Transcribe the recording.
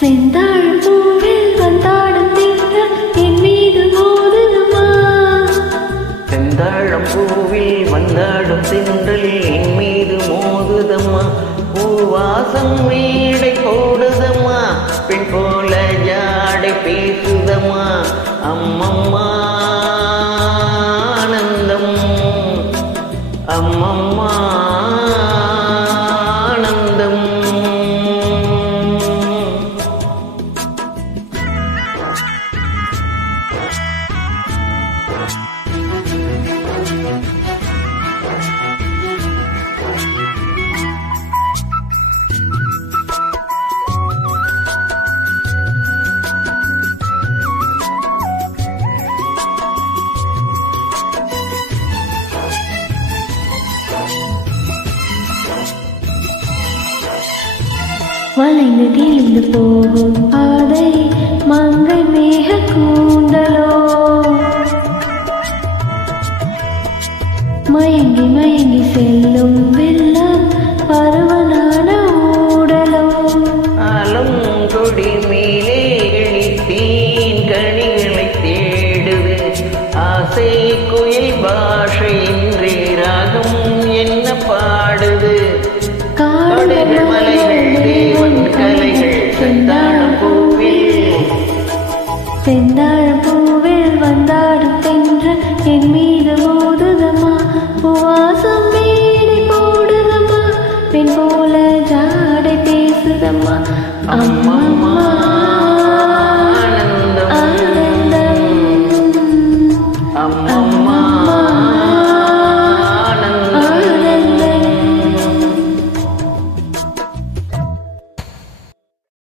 செந்தாழ் பூவில் வந்தாடும் திங்கள் என் மீது மோதுதம்மா செந்தாழம் பூவில் வந்தாடும் தின்றல் என் மீது மோதுதம்மா. பூவாசம் மேடை போடுதம்மா. பெண் போல ஜாடை பேசுதம்மா. அம்மம்மா வளைந்து கிழிந்து போகும் பாதை மங்கை மேக கூந்தலோ. மயங்கி மயங்கி செல்லும் வெள்ளம் பருவனான ஊடலோ. அலும் கொடி மேலே இழித்தேன் கனிகளை தேடுவேன். ஆசை குயில் பாட செந்தாழம் பூவில் வந்தாடும் தென்று என் மீது ஓதுதமா பூவாசம் மேடை போடுதமா பெண் போல ஜாடை பேசுதம்மா. அம்மா.